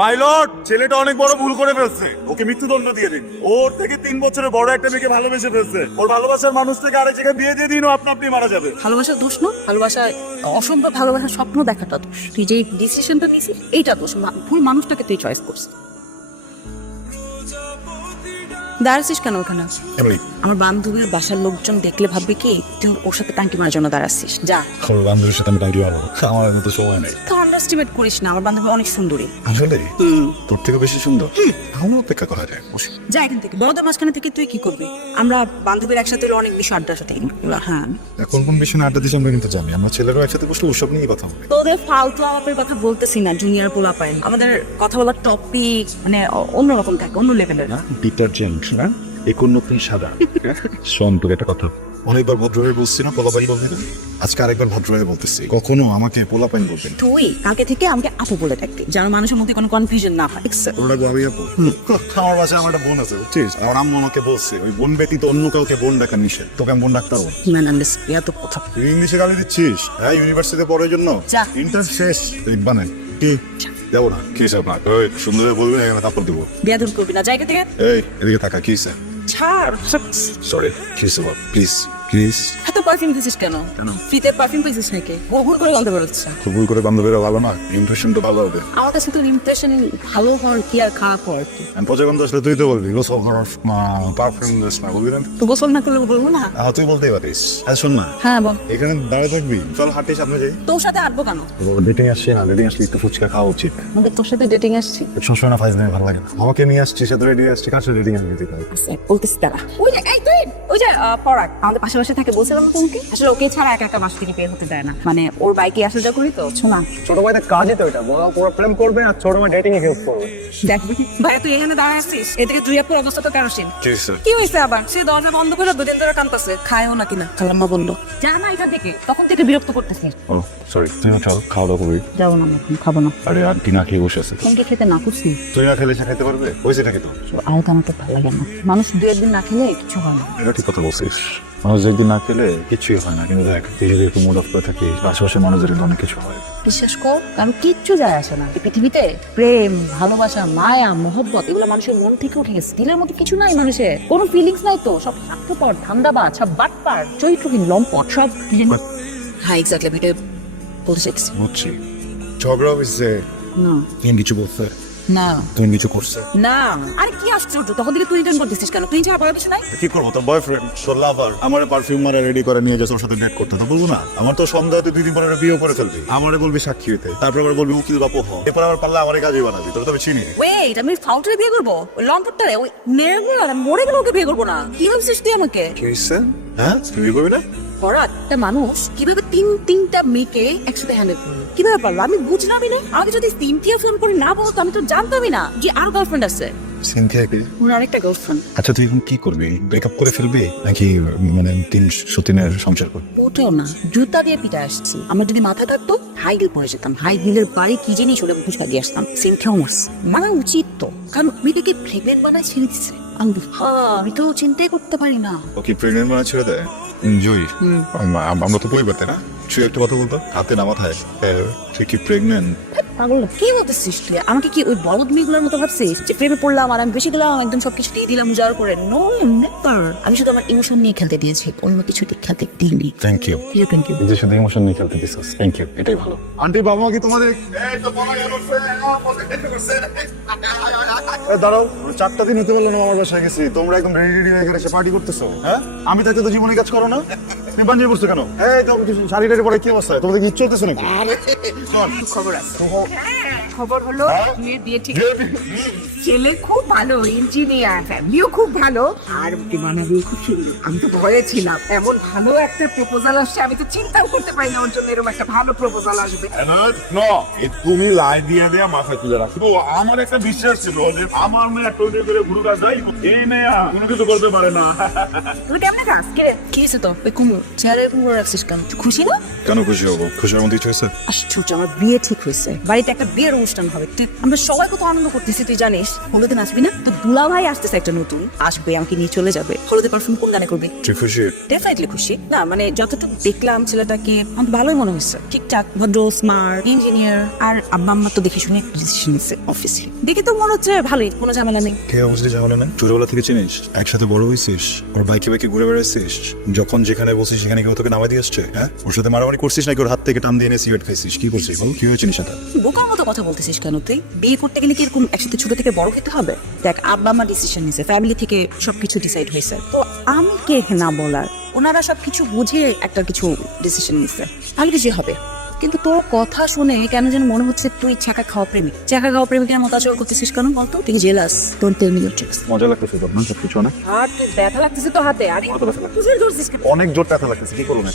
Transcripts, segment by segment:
My lord, ছেলেটা অনেক বড় ভুল করে ফেলছে, ওকে মৃত্যুদণ্ড দিয়ে দিন। ওর থেকে 3 বছরের বড় একটা মেয়েকে ভালোবেসে ফেলছে। ওর ভালোবাসার মানুষটাকে আরেক জায়গায় বিয়ে দিয়ে দিন, ও আপনি মারা যাবে। ভালোবাসা দোষ না, ভালোবাসা অসম্ভব ভালোবাসার স্বপ্ন দেখাটা দোষ। তুই যে ডিসিশনটা নিছিস এইটা দোষ, ভুল মানুষটাকে তুই চয়েস করছিস। দাঁড়াচ্ছিস কেন ওখানে? এমনি আমার বান্ধবীর বাসার লোকজন দেখলে ভাববে কি তুই ওর সাথে টাঙ্কি মারার জন্য দাঁড়াচ্ছিস। যা, আমার বান্ধবীর সাথে আমি টাঙ্কি মারবো? আমার মতো সময় নেই। তো আন্ডারস্টিমেট করিস না, আমার বান্ধবী অনেক সুন্দরী। আসলে তোর থেকে বেশি সুন্দর? আমার অপেক্ষা করা যায়। যা এখান থেকে, বড়দের মাঝখানে থেকে তুই কি করবি? আমরা বান্ধবীর একসাথে হলে অনেক বেশি আড্ডা সাথে। হ্যাঁ, এখন কোন বিষয়ে আড্ডা দিচ্ছি আমরা কিন্তু জানি। আমরা ছেলেরাও একসাথে বসলে ওসব নিয়ে কথা বলে। তোদের ফালতু আমাদের কথা বলতেছি না, জুনিয়র পোলা পায়। আমাদের কথা বলার টপিক মানে অন্যরকম থাকে, অন্য লেভেলের। ডিটারজেন্ট না, এখন নতুন সাদা। শোন, তোর একটা কথা অনেকবার ভদ্রভাবে বলছি না পোলাপাইন বলবি না, আজকে আরেকবার ভদ্রভাবে বলতেছি, কখনো আমাকে পোলাপাইন বলবেন। তুই কালকে থেকে আমাকে আপু বলে ডাকবি, যেন মানুষের মধ্যে কোনো কনফিউশন না হয়। ওরা গো আমি আপু। আমার বাসায় আমার একটা বোন আছে, বুঝছিস? আমার আম্মু আমাকে বলছে ওই বোন ব্যতীত অন্য কাউকে বোন ডাকা নিষেধ। তোকে আমি বোন ডাকতে পারবো? হিউম্যান আন্ডারস্ট্যান্ডিং এত কথা। তুই ইংলিশে গালি দিচ্ছিস? হ্যাঁ, ইউনিভার্সিটিতে পড়ার জন্য যা। ইন্টার শেষ বানাই কি যাবো না? কি স্যার না ওই সুন্দর বলবি না, এখানে তারপর দেবো। বেয়াদব করবি না, জায়গা থেকে এই এদিকে থাকা কি স্যার? ছাড়। সরি, কি স্যার? Please please. এত পারফিউম দিছিস কেন? কেন? ফ্রিতে পারফিউম পেয়েছিস নাকি? বহুর করে গন্ধ বেরোচ্ছে। তো ভুল করে বান্ধবীরা ভালো না, ইমপ্রেশন তো ভালো হবে। আমার কাছে তোর ইমপ্রেশন ভালো হওয়ার কি আর খারাপ হওয়ার কি? আমি পচা গন্ধ আসলে তুই তো বলবি গোসল করার পারফিউম দিস না, বলবি না? তো গোসল না করলে বলবো না? তুই বলতেই পারিস। আচ্ছা শোন না, হ্যাঁ বল। এখানে দাঁড়িয়ে থাকবি? চল হাঁটিস, সামনে যাই। তোর সাথে আটবো কেন? ডেটিং আসছি না, ডেটিং আসলে একটু ফুচকা খাওয়া উচিত। আমাকে তোর সাথে ডেটিং আসছি। সবসময় না ফাইজ নেই, ভালো লাগে না। আমাকে নিয়ে আসছি, সাথে রেডি আসছি, কার সাথে ডেটিং আসবি? আচ্ছা বলতেছি তারা। ওই যে এই তুই ওই যে পরাগ আমাদের পাশাপাশি থাকে, বলছিলাম না তোমাকে। আসলে ওকে ছাড়া একা একা বাসা থেকে বের হতে দেয় না, মানে ওর বাইকে আসা যা করি তো শোনা। ছোট ভাইদের কাজই তো এটা, বড় পুরো প্রেম করবে আর ছোট ভাই ডেটিং এ হেল্প করবে। দেখবি ভাই, তুই এখানে দাঁড়ায় আসছিস, এদিকে তুই আপুর অবস্থা তো কেরোসিন। ঠিক কি হয়েছে আবার? সে দরজা বন্ধ করে দুদিন ধরে কাঁদতেছে, খায়ও না কিনা। খালাম্মা বললো যা না এখান থেকে, তখন থেকে বিরক্ত করতেছিস। ও সরি, তুইও চল, খাওয়া দাওয়া করবি। যাবো না, আমি এখন খাবো না। আরে আন্টি না খেয়ে বসে আছে। তোমাকে খেতে না করছি। তুই না খেলে সে খেতে পারবে? হয়েছে নাকি তো? আর তো আমার তো ভালো লাগে না, মানুষ দু একদিন না খেলে কিছু হয় না। এটা ঠিক কথা বলছিস, মানুষ একদিন না খেলে কিছুই হয় না। কিন্তু দেখ, তুই যদি একটু মুড অফ করে থাকিস, আশেপাশে মানুষের কিন্তু অনেক কিছু হয়। বিশ্বাস কর, কারণ কিচ্ছু যায় আসে না এই পৃথিবীতে। প্রেম, ভালোবাসা, মায়া, মোহব্বত এগুলো মানুষের মন থেকে উঠে গেছে। দিলের মতো কিছু নাই মানুষের, কোনো ফিলিংস নাই তো। সব স্বার্থপর, ধান্দাবাজ, সব বাটপার, চরিত্রহীন, লম্পট, সব হ্যাঁ এক্স্যাক্টলি আমি এটা বলতে চাইছি। বুঝছি, ঝগড়া হয়েছে, না তুমি কিছু বলছে, না তুমি কিছু করছে। না। আরে কি আশ্চর্য, তখন থেকে তুই রিটার্ন করতেছিস কেন? তুই ছাড়া পড়া কিছু নাই? কি করবো? তোর বয়ফ্রেন্ড, তোর লাভার আমার পারফিউম মারা রেডি করে নিয়ে যাচ্ছে ওর সাথে ডেট করতে, তো বলবো না? আমার তো সন্দেহতে 2 দিন পরে বিয়ে করে ফেলবি, আমারে বলবি সাক্ষী হইতে, তারপর আবার বলবি উকিল বাপু হ, এরপর আবার পারলে আমার কাজই বানাবি। তোর তো আমি চিনি। ওয়েট, আমি ফাউন্টারে বিয়ে করবো? ওই লম্পটটারে, ওই নেড়ে মরে গেলে ওকে বিয়ে করবো না? কি ভাবছিস তুই আমাকে? কি হয়েছে? হ্যাঁ, তুই বিয়ে করবি না? পড়া একটা মানুষ কিভাবে তিনটা মেয়েকে একসাথে হ্যান্ডেল করলো, কিভাবে পারলো আমি বুঝলামই না। আমাকে যদি সিনথিয়া ফোন করে না বলতো আমি তো জানতামই না যে আরো গার্লফ্রেন্ড আছে। সিনথিয়া কি? ওর আরেকটা গার্লফ্রেন্ড। আচ্ছা তুই এখন কি করবি? ব্রেকআপ করে ফেলবি নাকি মানে 300 সংসার করবি? ওটাও না, জুতা দিয়ে পিটা আসছি। আমার যদি মাথা থাকতো হাই হিল পরে যেতাম। হাই হিলের বাড়ি কি জিনিস ওটা বুঝা দিয়ে আসতাম। সিনথিয়াও মাস মানা উচিত তো, কারণ মেয়েটাকে প্রেগনেন্ট বানায় ছেড়ে দিচ্ছে। আমি তো চিন্তাই করতে পারি না। ওকে প্রেগনেন্ট মানে ছেড়ে দেয়? জয়ী, আমরা তো পরিবারতে না। তুই একটা কথা বলতো, হাতে না মাথায়, তুই কি প্রেগনেন্ট? পাগল কি বলতেছিস তুই? আমাকে কি ওই বলদ মেয়েগুলোর মতো ভাবছিস যে প্রেমে পড়লাম আর আমি বেশি গেলাম একদম সবকিছু দিয়ে দিলাম উজাড় করে? No never. আমি শুধু আমার ইমোশন নিয়ে খেলতে দিয়েছি, অন্য কিছু খেলতে দিইনি। Thank you. Thank you. নিজের সাথে ইমোশন নিয়ে খেলতে দিছিস, থ্যাংক ইউ, এটাই ভালো। আন্টি বাবা কি তোমাদের দাঁড়াও, 4টা দিন হতে পারলো না আমার বাসায় গেছি, তোমরা একদম রেডি রেডি হয়ে গেছে পার্টি করতেছো? হ্যাঁ, আমি থাকতে তো জীবনে কাজ করো না। তুমি বানিয়ে বসছো কেন? এই তো শাড়ি টাড়ি পরে কি অবস্থা? তোমাদের কি ইচ্ছে হতেছে নাকি? খবর আছে। খবর হলো মেয়ের বিয়ে ঠিক। ছেলে খুব ভালো ইঞ্জিনিয়ার, ফ্যামিলিও খুব ভালো, আর মানাবি খুব সুন্দর। আমি তো ভয়ে ছিলাম, এমন ভালো একটা প্রপোজাল আসছে, আমি তো চিন্তাও করতে পারি না ওর জন্য এরকম একটা ভালো প্রপোজাল আসবে। তুমি লাই দিয়ে দেয়া মাথায় তুলে রাখো। আমার একটা বিশ্বাস ছিল যে আমার মেয়ে টোটো করে ঘুরুক আর যাই, এই মেয়ে কোনো কিছু করতে পারে না। তুই কেমনে কাজ কে? কি হয়েছে তো? ওই কুমড়ো চেয়ারে কুমড়ো রাখছিস কেন? তুই খুশি না? কেন খুশি হবো? খুশির মধ্যে কিছু হয়েছে? আশ্চর্য, আশ্চর্য, আমার বিয়ে ঠিক হয়েছে, বাড়িতে একটা বিয়ের অনুষ্ঠান হবে, আমরা সবাই কত আনন্দ করতেছি তুই জানিস। হলুদে নাচবি না? তো দুলা ভাই আসতেছে একটা নতুন, আসবে আমাকে নিয়ে চলে যাবে। হলুদে পারফিউম কোন গানে করবি? তুই খুশি? ডেফিনেটলি খুশি। না মানে যতটুকু দেখলাম ছেলেটাকে আমার ভালোই মনে হচ্ছে, ঠিকঠাক, ভদ্র, স্মার্ট, ইঞ্জিনিয়ার। আর আব্বা আম্মা তো দেখে শুনে ডিসিশন নিচ্ছে অফিসলি, দেখে তো মনে হচ্ছে ভালোই, কোনো ঝামেলা নেই। কে অবশ্যই ঝামেলা নেই। ছোটবেলা থেকে চিনিস, একসাথে বড় হয়েছিস, ওর বাইকে বাইকে ঘুরে বেড়াইছিস, যখন যেখানে বসিস সেখানে কেউ তোকে নামাই দিয়ে আসছে? হ্যাঁ, ওর সাথে মারামারি করছিস নাকি ওর হাত থেকে টান দিয়ে এনে সিগারেট খাইছিস? কি করছিস বল, কি হয়েছে সেটা? বোকার মতো কথা বলতেছিস কেন তুই? বিয়ে করতে গেলে কি এরকম একসাথে ছোট থেকে বড় হতে হবে? দেখ, আব্বা আমার ডিসিশন নিছে, ফ্যামিলি থেকে সবকিছু ডিসাইড হয়েছে, তো আমি কে না বলার? ওনারা সবকিছু বুঝে একটা কিছু ডিসিশন নিছে, তাহলে কিছু হবে। কিন্তু তোর কথা শুনে কেন যেন মনে হচ্ছে তুই ছাকা খাওয়া প্রেমিক। ছাকা খাওয়া প্রেমিকের মতো আচরণ করতেছিস কেন বলতো? তুই jealous, don't tell me your tricks. মজা লাগতেছে তোর না সবকিছু? অনেক আর তুই ব্যথা লাগতেছে তো হাতে, আরে তুই ধরছিস কেন? অনেক জোর ব্যথা লাগতেছে, কি করবো না?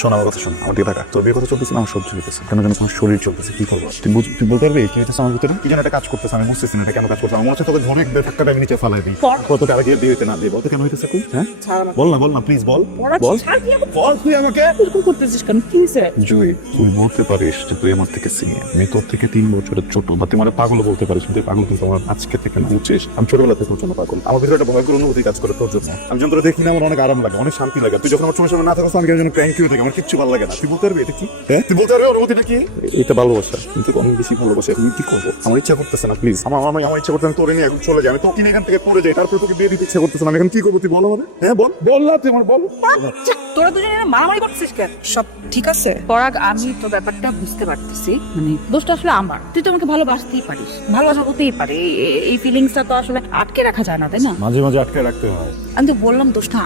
শোন আমার কথা, শোন আমার দিকে টাকা। তোর বিয়ে কথা চলতেছে না, আমার সহ্য হইতেছে, কেন যেন তোমার শরীর চলতেছে, কি করবো? তুই বলতে পারবি কি হইতেছে আমার ভিতরে? কি যেন একটা কাজ করতেছে, আমি বুঝতেছি না এটা কেন কাজ করছে। আমার মনে হচ্ছে তোকে ধরে ধাক্কাটা আমি নিচে ফালাই দিই। তোকে আগে বিয়ে হইতে না দিই, বলতে কেন হইতেছে? হ্যাঁ বল না প্লিজ বল বল তুই আমাকে এরকম করতেছিস কেন? কি হয়েছে? জুই, তুই বলতে পারিস যে তুই আমার থেকে সিনিয়র, আমি তোর থেকে 3 বছরের ছোট, বা তুই আমার পাগল বলতে পারিস, তুই পাগল কিন্তু আমার আজকে থেকে না, বুঝছিস? আমি ছোটবেলা থেকে তোর জন্য পাগল। আমার ভিতরে একটা ভয়ঙ্কর অনুভূতি কাজ করে তোর জন্য। আমি যখন তোর দেখি না আমার অনেক আরাম লাগে, অনেক শান্তি লাগে। তুই যখন আমার সময় না থাকস আমি কেন যেন ক্র্যাঙ্কি হয়ে থাকি, আমার কিচ্ছু ভালো লাগে না। তুই বলতে পারবি এটা কি? হ্যাঁ তুই বলতে পারবি অনুভূতিটা কি? এটা ভালোবাসা, কিন্তু অনেক বেশি ভালোবাসা। আমি কি করবো? আমার ইচ্ছা করতেছে না, প্লিজ। আমার ইচ্ছা করতেছে আমি তোরে নিয়ে এখন চলে যাই, আমি তোকে নিয়ে এখান থেকে পড়ে যাই, তারপরে তোকে বিয়ে দিতে ইচ্ছা করতেছে না। আমি এখন কি করবো তুই বল আমাদের? হ্যাঁ বল না তুই আমার বল। তোরা দুজনে মারামারি করতেছিস কেন? সব ঠিক আছে পরাগ, আমি তো ব্যাপারটা বুঝতে পারতেছি, মানে দোষটা আসলে আমার। তুই তো আমাকে ভালোবাসতেই পারিস, ভালোবাসা হতেই পারে, এই ফিলিংসটা তো আসলে আটকে রাখা যায় না, তাই না? মাঝে মাঝে আটকে রাখতে হয়। আমি তো বললাম দোষটা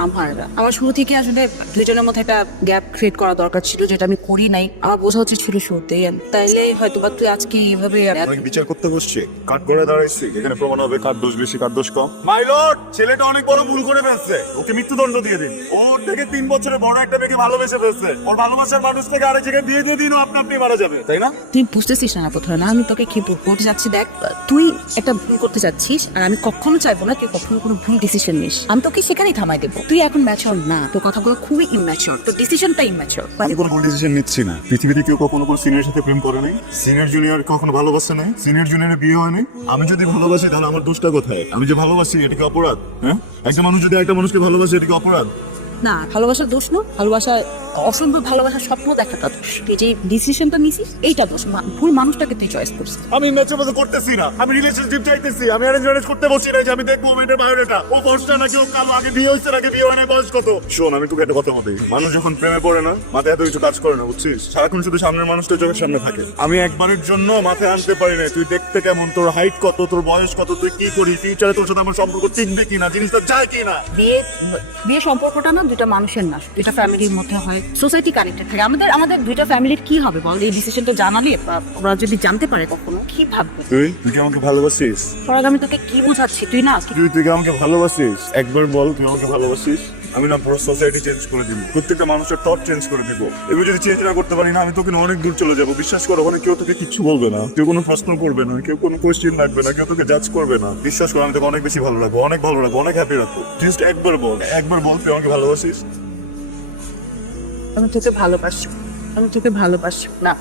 আমার শুরু থেকে আসলে দুজনের মধ্যে একটা গ্যাপ ক্রিয়েট করা দরকার ছিল, যেটা আমি করি নাই। আমার বোঝা হচ্ছে ছিল শুরুতে, তাইলে হয়তো বা তুই আজকে এইভাবে আমি বিচার করতে বসছি, কাট করে দাঁড়াইছি, এখানে প্রমাণ হবে কার দোষ বেশি কার দোষ কম। মাই লর্ড, ছেলেটা অনেক বড় ভুল করে ফেলছে, ওকে মৃত্যুদণ্ড দিয়ে দিন। ওর থেকে 3 বছরের বড় একটা মেয়েকে ভালোবেসে ফেলছে, ওর ভালোবাসার মানুষটাকে আরেক জায়গায় দিয়ে দিন, আপনি মারা যাবে, তাই না? তুই বুঝতেছিস না প্রথমে না, আমি তোকে কি বলতে চাচ্ছি। দেখ, তুই একটা ভুল করতে চাচ্ছিস, আর আমি কখনো চাইবো না তুই কখনো কোনো ভুল ডিসিশন নিস। আমি তোকে সেখানেই থামাই দেবো। তুই এখন ম্যাচিওর না, তোর কথাগুলো খুবই ইম্যাচিওর, তোর ডিসিশনটা ইম্যাচিওর। আমি কোনো ভুল ডিসিশন নিচ্ছি না। পৃথিবীতে কেউ কখনো কোনো সিনিয়রের সাথে প্রেম করে নাই, সিনিয়র জুনিয়র কখনো ভালোবাসে নাই, সিনিয়র জুনিয়রের বিয়ে হয় নাই। আমি যদি ভালোবাসি তাহলে আমার দোষটা কোথায়? আমি যে ভালোবাসি এটা কি অপরাধ? হ্যাঁ, একটা মানুষ যদি একটা মানুষকে ভালোবাসে এটা কি অপরাধ? না, ভালোবাসার দোষ না, ভালোবাসা অসম্ভব ভালোবাসার স্বপ্ন দেখাটা দোষ। তুই যে ডিসিশনটা নিছিস এইটা দোষ, ভুল মানুষটাকে তুই চয়েস করছিস। আমি ম্যাচের মধ্যে করতেছি না, আমি রিলেশনশিপ চাইতেছি, আমি অ্যারেঞ্জ ম্যারেজ করতে বসি না যে আমি দেখবো মেয়েটার বায়োডাটা, ও বয়সটা নাকি ও কালো, আগে বিয়ে হয়েছে নাকি বিয়ে হয় না, বয়স কত। শোন আমি তোকে একটা কথা বলি, মানুষ যখন প্রেমে পড়ে না মাথায় এত কিছু কাজ করে না, বুঝছিস? সারাক্ষণ শুধু সামনের মানুষটা চোখের সামনে থাকে। আমি একবারের জন্য মাথায় আনতে পারি না তুই দেখতে কেমন, তোর হাইট কত, তোর বয়স কত, তুই কি করিস, ফিউচারে তোর সাথে আমার সম্পর্ক টিকবে কিনা, জিনিসটা যায় কিনা। বিয়ে সম্পর্কটা না দুইটা মানুষের না, দুইটা ফ্যামিলির মধ্যে হয়, সোসাইটি কানেক্টেড থাকে। আমাদের দুইটা ফ্যামিলির কি হবে বল? এই ডিসিশনটা জানালে ওরা যদি জানতে পারে কখনো কি ভাববে? তুই কি আমাকে ভালোবাসিস? পরাগ, আমি তোকে কি বোঝাচ্ছি? তুই না তুই কি আমাকে ভালোবাসিস? একবার বল তুই আমাকে ভালোবাসিস। আমি না পুরো সোসাইটি চেঞ্জ করে দিব, প্রত্যেকটা মানুষের থট চেঞ্জ করে দিব। এবার যদি চেঞ্জ না করতে পারি না, আমি তোকে অনেক দূর চলে যাবো। বিশ্বাস করো, ওখানে কেউ তোকে কিচ্ছু বলবে না, কেউ কোনো প্রশ্ন করবে না, কেউ কোনো কোয়েশ্চেন রাখবে না, কেউ তোকে জাজ করবে না। বিশ্বাস করো, আমি তোকে অনেক বেশি ভালো রাখবো, অনেক ভালো রাখবো, অনেক হ্যাপি রাখবো। জাস্ট একবার বল তুই আমাকে ভালোবাসিস? আমি তোকে ভালোবাসি না।